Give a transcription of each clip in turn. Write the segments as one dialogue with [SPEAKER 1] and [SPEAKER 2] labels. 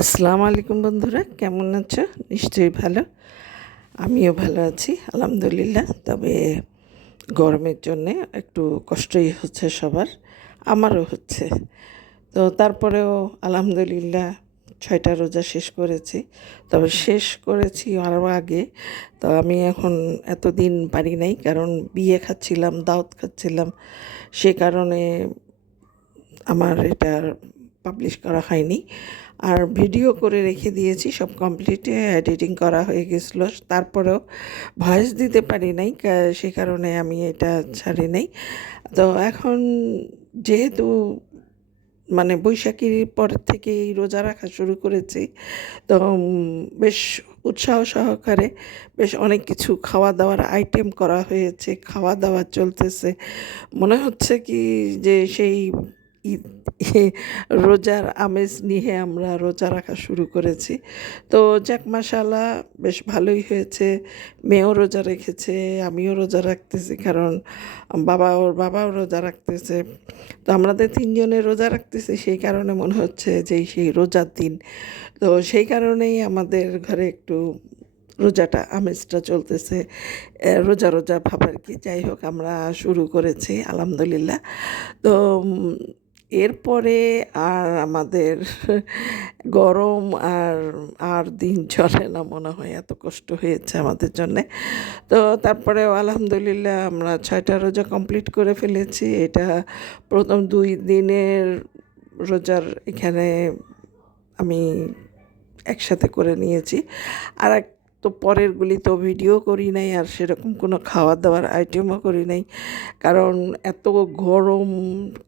[SPEAKER 1] আসসালামু আলাইকুম বন্ধুরা, কেমন আছো? নিশ্চয়ই ভালো। আমিও ভালো আছি, আলহামদুলিল্লাহ। তবে গরমের জন্যে একটু কষ্টই হচ্ছে সবার, আমারও হচ্ছে। তো তারপরেও আলহামদুলিল্লাহ ছয়টা রোজা শেষ করেছি। তবে শেষ করেছি আরও আগে। তো আমি এখন এতদিন পারি নাই, কারণ বিয়ে খাচ্ছিলাম, দাওয়াত খাচ্ছিলাম। সে কারণে আমার এটা পাবলিশ করা হয়নি। আর ভিডিও করে রেখে দিয়েছি, সব কমপ্লিটে এডিটিং করা হয়ে গেছিল। তারপরেও ভয়েস দিতে পারি নাই সে কারণে আমি এটা ছাড়ি নাই। তো এখন যেহেতু মানে বৈশাখীর পর থেকেই রোজা রাখা শুরু করেছি, তো বেশ উৎসাহ সহকারে বেশ অনেক কিছু খাওয়া দাওয়ার আইটেম করা হয়েছে খাওয়া দাওয়া চলতেছে। মনে হচ্ছে কি যে সেই ঈদ রোজার আমেজ নিয়ে আমরা রোজা রাখা শুরু করেছি। তো যাক মাশাল্লাহ বেশ ভালোই হয়েছে। মেয়েও রোজা রেখেছে, আমিও রোজা রাখতেছি, কারণ বাবা ওর, বাবাও রোজা রাখতেছে। তো আমাদের তিনজনে রোজা রাখতেছি, সেই কারণে মনে হচ্ছে যে সেই রোজার দিন। তো সেই কারণেই আমাদের ঘরে একটু রোজাটা, আমেজটা চলতেছে। রোজা রোজা ভাব আর কি, যাই হোক, আমরা শুরু করেছি, আলহামদুলিল্লাহ। তো এরপরে আর আমাদের গরম আর আর দিন চলে না মনে হয়, এত কষ্ট হয়েছে আমাদের জন্যে। তো তারপরে আলহামদুলিল্লাহ আমরা ছয়টা রোজা কমপ্লিট করে ফেলেছি। এটা প্রথম দুই দিনের রোজার এখানে আমি একসাথে করে নিয়েছি। আর এক তো পরেরগুলি তো ভিডিও করি নাই আর সেরকম কোনো খাওয়া দাওয়ার আইটেমও করি নাই। কারণ এত গরম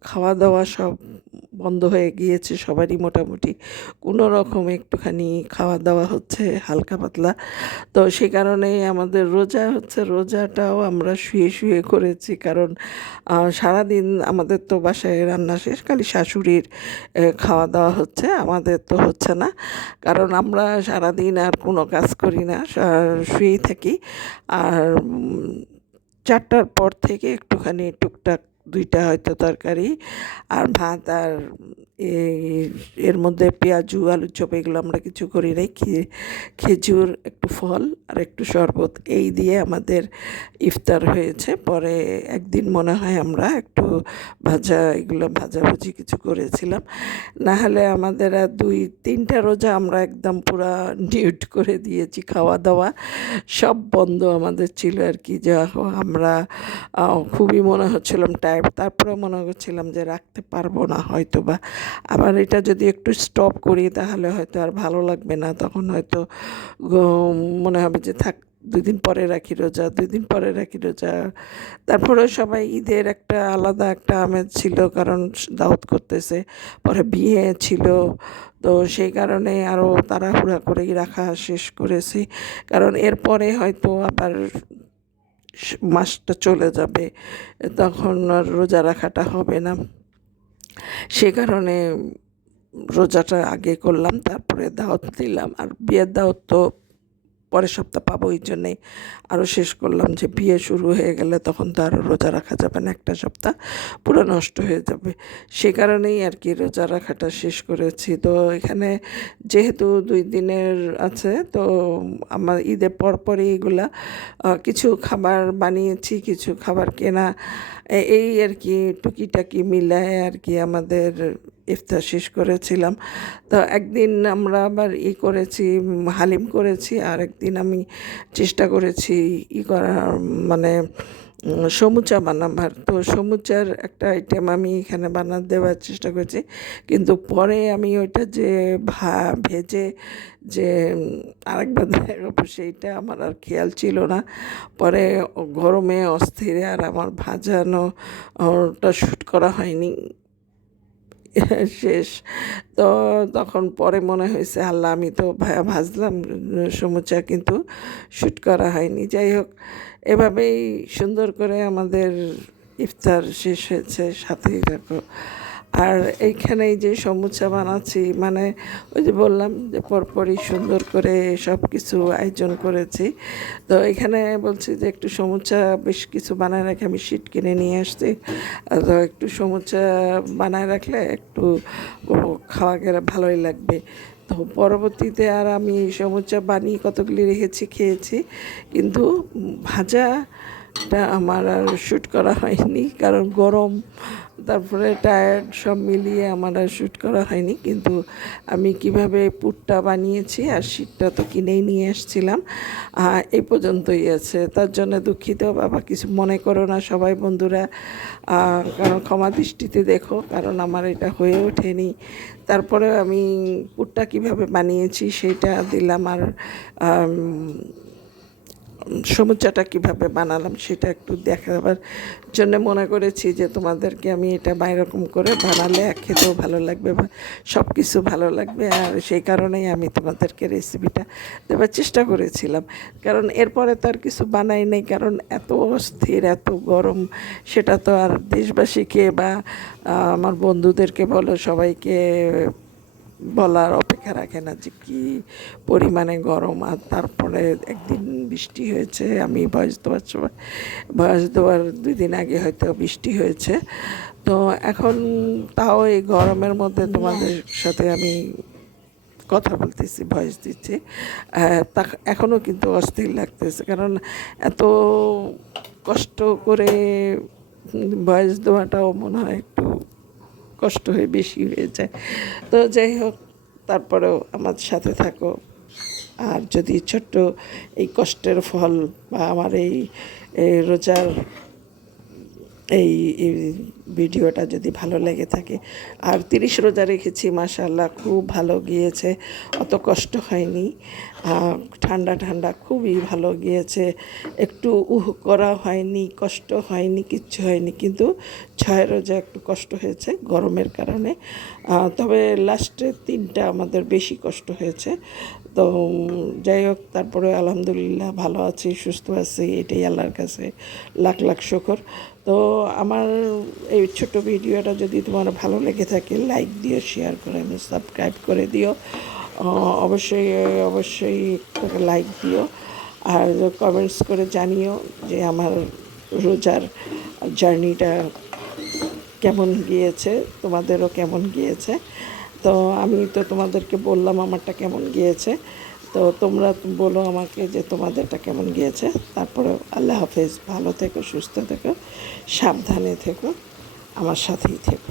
[SPEAKER 1] খাওয়া দাওয়া সব বন্ধ হয়ে গিয়েছে সবারই মোটামুটি। কোনো রকম একটুখানি খাওয়া দাওয়া হচ্ছে হালকা পাতলা। তো সে কারণেই আমাদের রোজা হচ্ছে, রোজাটাও আমরা শুয়ে শুয়ে করেছি। কারণ সারাদিন আমাদের তো বাসায় রান্না শেষ, খালি শাশুড়ির খাওয়া দাওয়া হচ্ছে, আমাদের তো হচ্ছে না। কারণ আমরা সারাদিন আর কোনো কাজ করি না। শুয়েই থাকি। আর চারটার পর থেকে একটুখানি টুকটাক দুইটা হয়তো তরকারি আর ভাত আর এর মধ্যে পেঁয়াজু, আলু চপ এগুলো আমরা কিছু করি নাই। খেজুর, একটু ফল আর একটু শরবত এই দিয়ে আমাদের ইফতার হয়েছে। পরে একদিন মনে হয় আমরা একটু ভাজা, এগুলো ভাজাভুজি কিছু করেছিলাম। না হলে আমাদের আর দুই, তিনটা রোজা আমরা একদম পুরা নিউট করে দিয়েছি। খাওয়া দাওয়া সব বন্ধ আমাদের ছিল আর কি। যা আমরা খুবই মনে হচ্ছিলাম টাইপ তারপরে মনে করছিলাম যে রাখতে পারব না হয়তো বা আবার এটা যদি একটু স্টপ করি, তাহলে হয়তো আর ভালো লাগবে না। তখন হয়তো মনে হবে যে থাক দুই দিন পরে রাখি রোজা দুই দিন পরে রাখি রোজা। তারপরে সবাই ঈদের একটা আলাদা একটা আমেজ ছিল, কারণ দাওয়াত করতেছে, পরে বিয়ে ছিল। তো সেই কারণে আরও তাড়াহুড়া করেই রাখা শেষ করেছি। কারণ এরপরে হয়তো আবার মাসটা চলে যাবে, তখন আর রোজা রাখাটা হবে না। সে কারণে রোজাটা আগে করলাম, তারপরে দাওয়াত দিলাম। আর বিয়ের দাওয়াত তো পরের সপ্তাহ পাবো এই জন্যেই। আরও শেষ করলাম যে বিয়ে শুরু হয়ে গেলে তখন তো আরও রোজা রাখা যাবে না, একটা সপ্তাহ পুরো নষ্ট হয়ে যাবে। সে কারণেই আর কি রোজা রাখাটা শেষ করেছি। তো এখানে যেহেতু দুই দিনের আছে, তো আমার ঈদের পরপরই এগুলা কিছু খাবার বানিয়েছি, কিছু খাবার কেনা এই আর কি টুকিটাকি মিলায় আর কি আমাদের ইফতার শেষ করেছিলাম। তো একদিন আমরা আবার ই করেছি, হালিম করেছি, আর একদিন আমি চেষ্টা করেছি ই করার মানে সমুচা বানাবার। তো সমুচার একটা আইটেম আমি এখানে বানা, দেওয়ার চেষ্টা করেছি। কিন্তু পরে আমি ওইটা যে ভা, ভেজে যে, আরেকবার দেখাবো, সেইটা আমার আর খেয়াল ছিল না। পরে গরমে অস্থিরে আর আমার ভাজানো, ওটা শ্যুট করা হয়নি। শেষ। তো তখন পরে মনে হয়েছে, আল্লাহ, আমি তো ভাজলাম, সমুচা কিন্তু শ্যুট করা হয়নি। যাই হোক, এভাবেই সুন্দর করে আমাদের ইফতার শেষ হয়েছে। সাথেই রাখো আর এইখানে এই যে সমুচা বানাচ্ছি মানে ওই যে বললাম যে পরপরই সুন্দর করে সব কিছু আয়োজন করেছি। তো এখানে বলছি যে একটু সমুচা বেশ কিছু বানায় রাখে আমি শীট কিনে নিয়ে আসছি। তো একটু সমুচা বানায় রাখলে একটু খাওয়া গেলে ভালোই লাগবে। তো পরবর্তীতে আর আমি সমুচা বানিয়ে কতগুলি রেখেছি খেয়েছি, কিন্তু ভাজাটা আমার আর শ্যুট করা হয়নি, কারণ গরম, তারপরে টায়ার্ড সব মিলিয়ে আমার আর শ্যুট করা হয়নি, কিন্তু আমি কীভাবে পুরটা বানিয়েছি আর শীতটা তো কিনেই নিয়ে এসেছিলাম এই পর্যন্তই আছে। তার জন্য দুঃখিত, বাবা, কিছু মনে করো না সবাই বন্ধুরা কারণ ক্ষমা দৃষ্টিতে দেখো, কারণ আমার এটা হয়ে ওঠেনি। তারপরে আমি পুরটা কীভাবে বানিয়েছি সেটা দিলাম আর সমুচাটা কীভাবে বানালাম সেটা একটু দেখাবার জন্য মনে করেছি যে তোমাদেরকে আমি এটা বাইরকম করে বানালে খেতেও ভালো লাগবে সব কিছু ভালো লাগবে। আর সেই কারণেই আমি তোমাদেরকে রেসিপিটা দেওয়ার চেষ্টা করেছিলাম। কারণ এরপরে তো আর কিছু বানাই নাই, কারণ এত অস্থির, এত গরম, সেটা তো আর দেশবাসীকে বা আমার বন্ধুদেরকে বলো, সবাইকে বলার অপেক্ষা রাখে না যে কী পরিমাণে গরম আর তারপরে একদিন বৃষ্টি হয়েছে, আমি বয়স দেওয়ার সময়, বয়স দেওয়ার দুই দিন আগে হয়তো বৃষ্টি হয়েছে। তো এখন তাও এই গরমের মধ্যে তোমাদের সাথে আমি কথা বলতেছি, ভয়েস দিচ্ছি। তা এখনও কিন্তু অস্থির লাগতেছে, কারণ এত কষ্ট করে ভয়েস দেওয়াটাও মনে হয় একটু কষ্ট হয়ে বেশি হয়ে যায়। তো যাই হোক তারপরেও আমার সাথে থাকো। আর যদি ছোট্ট এই কষ্টের ফল বা আমার এই রোজার এই ভিডিওটা যদি ভালো লেগে থাকে। আর তিরিশ রোজা রেখেছি মাশাল্লাহ খুব ভালো গিয়েছে। অত কষ্ট হয়নি। ঠান্ডা ঠান্ডা, খুবই ভালো গিয়েছে। একটু উহ করা হয়নি, কষ্ট হয়নি, কিচ্ছু হয়নি। কিন্তু ছয় রোজা একটু কষ্ট হয়েছে গরমের কারণে। তবে লাস্টের তিনটা আমাদের বেশি কষ্ট হয়েছে। তো যাই হোক, তারপরে আলহামদুলিল্লাহ ভালো আছি, সুস্থ আছি, এটাই আল্লাহর কাছে লাখ লাখ শুকর। তো আমার এই ছোট ভিডিওটা যদি তোমার ভালো লেগে থাকে লাইক দিও শেয়ার করে আমি সাবস্ক্রাইব করে দিও। অবশ্যই অবশ্যই লাইক দিও আর কমেন্টস করে জানিও যে আমার রোজার জার্নিটা কেমন গিয়েছে, তোমাদেরও কেমন গিয়েছে। তো আমি তো তোমাদেরকে বললাম আমারটা কেমন গিয়েছে। তো তোমরা বলো আমাকে যে তোমাদেরটা কেমন গিয়েছে। তারপরে আল্লাহ হাফেজ, ভালো থেকো, সুস্থ থেকো, সাবধানে থেকো, আমার সাথেই থেকো।